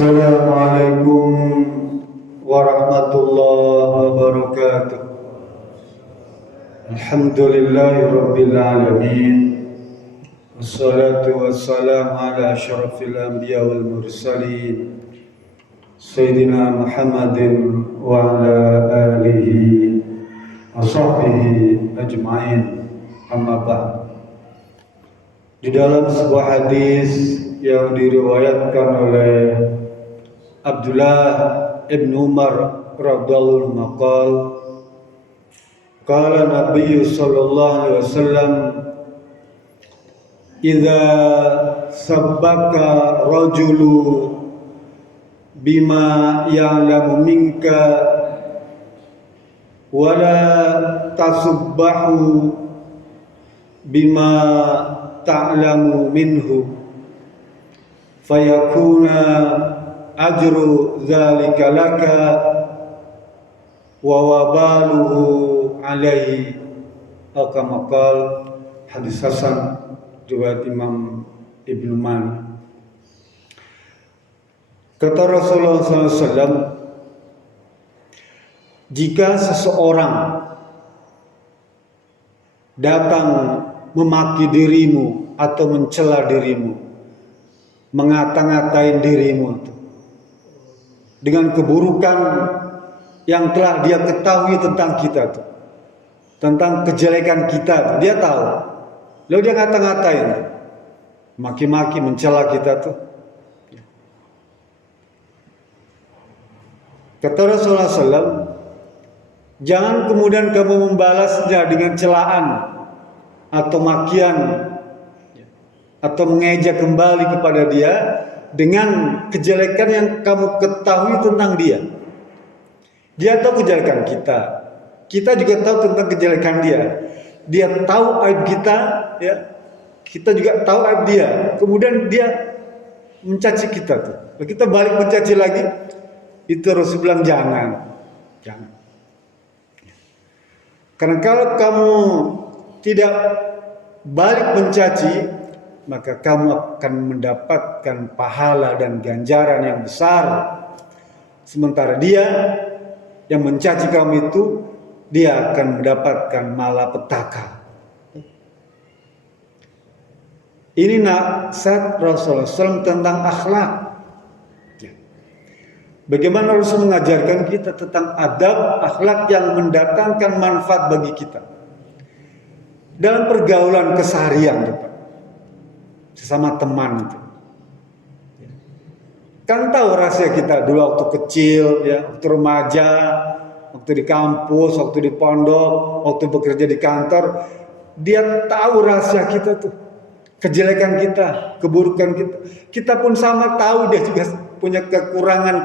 Assalamualaikum warahmatullahi wabarakatuh. Alhamdulillahi rabbil alamin. Wassalatu wassalamu ala asyrafil anbiya wal mursalin Sayyidina Muhammadin wa ala alihi wa sahbihi ajma'in. Amma ba'd. Di dalam sebuah hadis yang diriwayatkan oleh Abdullah ibn Umar radhiyallahu anhu qala Nabi sallallahu alaihi wasallam idza sabbaka rajulu bima ya'lamu minka wala tasubbahu bima ta'lamu minhu fayakuna ajru dzalika laka wa wabaluhu alaihi kama qala. Hadis hasan riwayat Imam Ibnu Majah. Kata Rasulullah SAW, jika seseorang datang memaki dirimu atau mencela dirimu, mengata-ngatain dirimu dengan keburukan yang telah dia ketahui tentang kita tuh, tentang kejelekan kita tuh, dia tahu, lalu dia ngata-ngatain, maki-maki, mencela kita tuh. Kata Rasulullah SAW, jangan kemudian kamu membalasnya dengan celaan atau makian atau mengejek kembali kepada dia dengan kejelekan yang kamu ketahui tentang dia. Dia tahu kejelekan kita, kita juga tahu tentang kejelekan dia. Dia tahu aib kita, ya, kita juga tahu aib dia. Kemudian dia mencaci kita tuh, kita balik mencaci lagi. Itu Rasul bilang jangan. Karena kalau kamu tidak balik mencaci, maka kamu akan mendapatkan pahala dan ganjaran yang besar. Sementara dia yang mencaci kamu itu, dia akan mendapatkan malapetaka. Ini nasihat Rasulullah SAW tentang akhlak. Bagaimana Rasul mengajarkan kita tentang adab akhlak yang mendatangkan manfaat bagi kita dalam pergaulan keseharian kita, sesama teman itu. Kan tahu rahasia kita dulu waktu kecil, ya, waktu remaja, waktu di kampus, waktu di pondok, waktu bekerja di kantor, dia tahu rahasia kita tuh, kejelekan kita, keburukan kita. Kita pun sama tahu, dia juga punya kekurangan,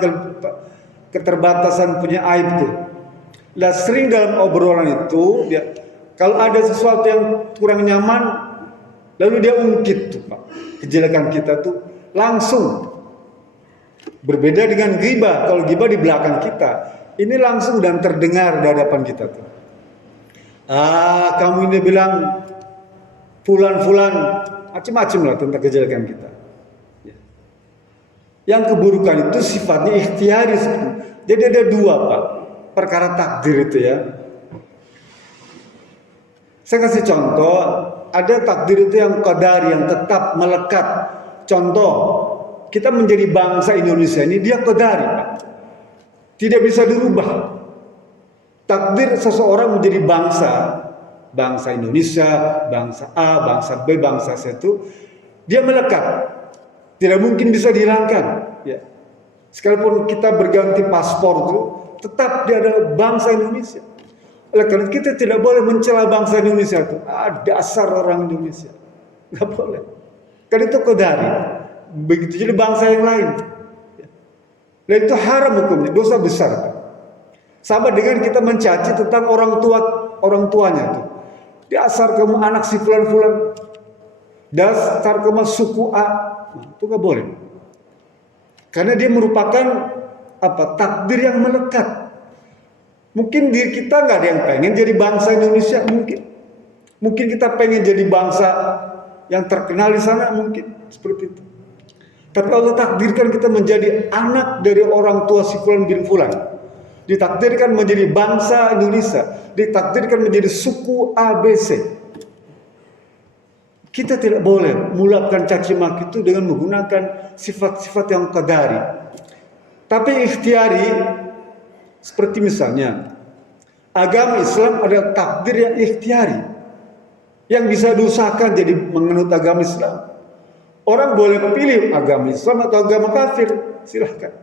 keterbatasan, punya aib tuh. Lah sering dalam obrolan itu, dia kalau ada sesuatu yang kurang nyaman, lalu dia ungkit tuh, Pak, kejelekan kita tuh langsung. Berbeda dengan ghibah. Kalau ghibah di belakang kita, ini langsung dan terdengar di hadapan kita tuh. Kamu ini bilang fulan-fulan macam-macam lah tentang kejelekan kita. Yang keburukan itu sifatnya ikhtiari. Jadi ada dua, Pak, perkara takdir itu, ya. Saya kasih contoh, ada takdir itu yang qadari, yang tetap melekat. Contoh, kita menjadi bangsa Indonesia ini, dia qadari, Pak. Tidak bisa dirubah. Takdir seseorang menjadi bangsa Indonesia, bangsa A, bangsa B, bangsa C itu, dia melekat. Tidak mungkin bisa dihilangkan, ya. Sekalipun kita berganti paspor itu, tetap dia adalah bangsa Indonesia. Oleh karena kita tidak boleh mencela bangsa Indonesia itu. Dasar orang Indonesia, nggak boleh. Karena itu qadari. Begitu jadi bangsa yang lain, ya. Dan itu haram hukumnya, dosa besar. Sama dengan kita mencaci tentang orang tuanya itu. Dasar kamu anak si fulan-fulan, dasar kamu suku A. Itu nggak boleh, karena dia merupakan takdir yang melekat. Mungkin diri kita nggak ada yang pengen jadi bangsa Indonesia, mungkin kita pengen jadi bangsa yang terkenal di sana, mungkin seperti itu. Tapi Allah takdirkan kita menjadi anak dari orang tua si Fulan bin Fulan. Ditakdirkan menjadi bangsa Indonesia. Ditakdirkan menjadi suku ABC. Kita tidak boleh mulakan caci maki itu dengan menggunakan sifat-sifat yang qadari. Tapi ikhtiari, seperti misalnya, agama Islam adalah takdir yang ikhtiari. Yang bisa diusahakan jadi menganut agama Islam. Orang boleh pilih agama Islam atau agama kafir, silahkan.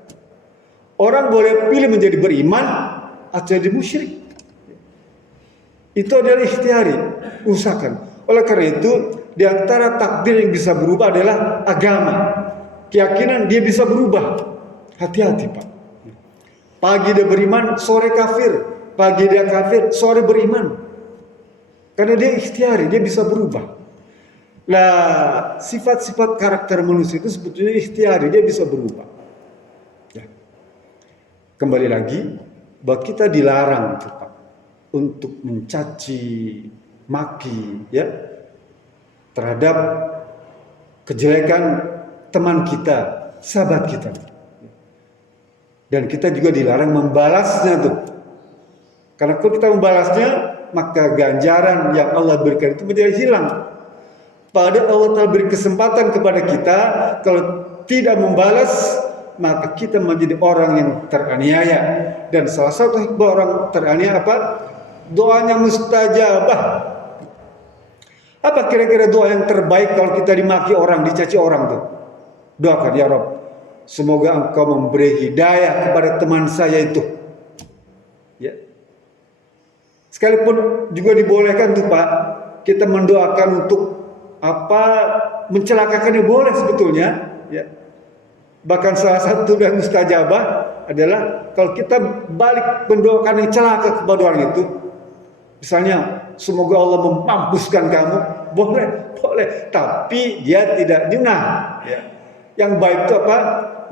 Orang boleh pilih menjadi beriman atau jadi musyrik. Itu adalah ikhtiari, usahakan. Oleh karena itu, di antara takdir yang bisa berubah adalah agama. Keyakinan dia bisa berubah. Hati-hati, Pak. Pagi dia beriman, sore kafir. Pagi dia kafir, sore beriman. Karena dia ikhtiari, dia bisa berubah. Lah, sifat-sifat karakter manusia itu sebetulnya ikhtiari, dia bisa berubah. Ya. Kembali lagi, bahwa kita dilarang, Pak, untuk mencaci maki, ya, terhadap kejelekan teman kita, sahabat kita. Dan kita juga dilarang membalasnya tuh. Karena kalau kita membalasnya, maka ganjaran yang Allah berikan itu menjadi hilang. Padahal Allah telah beri kesempatan kepada kita, kalau tidak membalas, maka kita menjadi orang yang teraniaya. Dan salah satu hikmah orang teraniaya apa? Doanya mustajabah. Apa kira-kira doa yang terbaik kalau kita dimaki orang, dicaci orang tuh? Doakan, ya Rabb, semoga Engkau memberi hidayah kepada teman saya itu. Ya. Sekalipun juga dibolehkan tuh, Pak, kita mendoakan untuk mencelakakannya, boleh sebetulnya, ya. Bahkan salah satu yang mustajabah adalah kalau kita balik mendoakan yang celaka kepada orang itu, misalnya semoga Allah memampuskan kamu, boleh, tapi dia tidak junah, ya. Yang baik itu apa?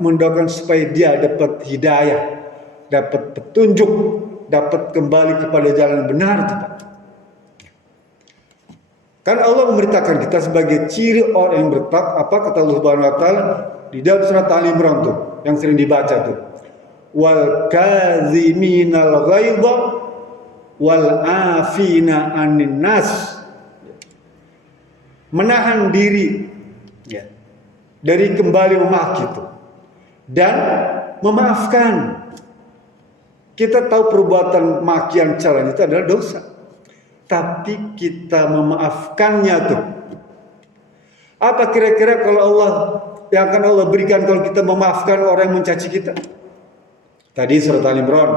Mendoakan supaya dia dapat hidayah, dapat petunjuk, dapat kembali kepada jalan benar itu, Pak. Kan Allah memberitakan kita sebagai ciri orang yang bertakwa, apa kata Allah Subhanahu wa taala di dalam surat Ali Imran tuh, yang sering dibaca tuh. Wal kaziminal ghaidha wal afina 'anil nas. Menahan diri, ya, dari kembali memaki itu dan memaafkan. Kita tahu perbuatan makian celaan itu adalah dosa. Tapi kita memaafkannya tuh. Apa kira-kira kalau Allah yang akan Allah berikan kalau kita memaafkan orang yang mencaci kita? Tadi surat Al-Imran,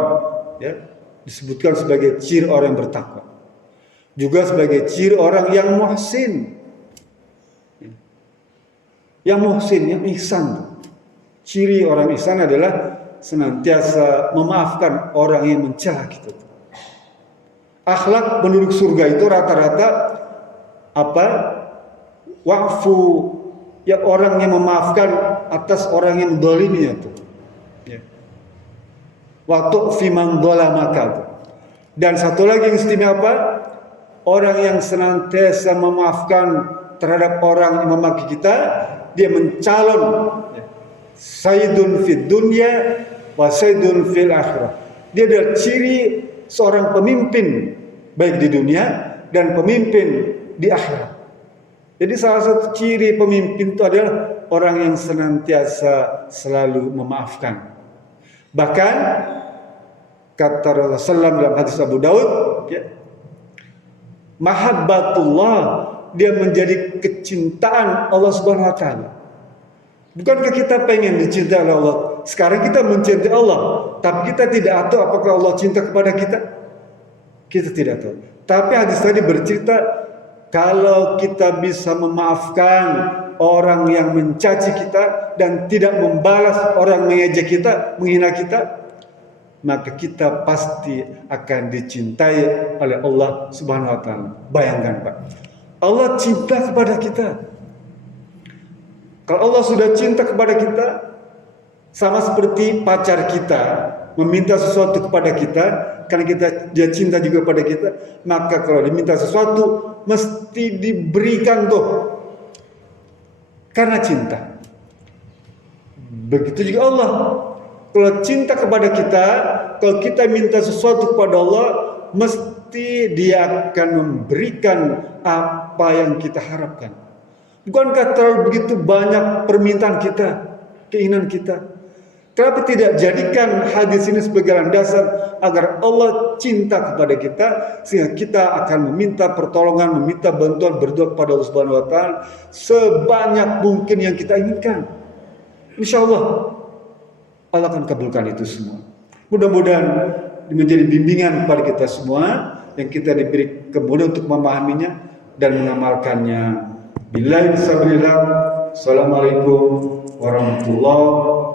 ya, disebutkan sebagai ciri orang yang bertakwa. Juga sebagai ciri orang yang muhsin. Yang muhsin, yang ihsan. Ciri orang ihsan adalah senantiasa memaafkan orang yang mencela kita. Akhlak penduduk surga itu rata-rata wa'fu, ya, orang yang memaafkan atas orang yang mendoliminya tuh. Ya. Wa tu'fi man dhalamaka. Dan satu lagi yang istimewa apa? Orang yang senantiasa memaafkan terhadap orang yang memaki kita, dia mencalon sayyidun fid dunya wa sayyidun fil akhirah. Dia adalah ciri seorang pemimpin baik di dunia dan pemimpin di akhirat. Jadi salah satu ciri pemimpin itu adalah orang yang senantiasa selalu memaafkan. Bahkan kata Rasulullah dalam hadis Abu Daud, ya, mahabbatullah, dia menjadi kecintaan Allah Subhanahu wa taala. Bukankah kita pengen dicintai oleh Allah? Sekarang kita mencintai Allah, tapi kita tidak tahu apakah Allah cinta kepada kita. Kita tidak tahu. Tapi hadis tadi bercerita kalau kita bisa memaafkan orang yang mencaci kita dan tidak membalas orang mengejek kita, menghina kita, maka kita pasti akan dicintai oleh Allah Subhanahu wa taala. Bayangkan, Pak. Allah cinta kepada kita. Kalau Allah sudah cinta kepada kita, sama seperti pacar kita meminta sesuatu kepada kita, karena dia cinta juga kepada kita, maka kalau diminta sesuatu mesti diberikan tuh, karena cinta. Begitu juga Allah. Kalau cinta kepada kita, kalau kita minta sesuatu kepada Allah, mesti Dia akan memberikan apa yang kita harapkan. Bukankah terlalu begitu banyak permintaan kita, keinginan kita? Kenapa tidak jadikan hadis ini sebagai landasan agar Allah cinta kepada kita, sehingga kita akan meminta pertolongan, meminta bantuan, berdoa kepada Allah Subhanahu wa taala sebanyak mungkin yang kita inginkan. Insya Allah Allah akan kabulkan itu semua. Mudah-mudahan menjadi bimbingan kepada kita semua, yang kita diberi kemudahan untuk memahaminya dan mengamalkannya. Billahi sabilillah. Assalamualaikum warahmatullahi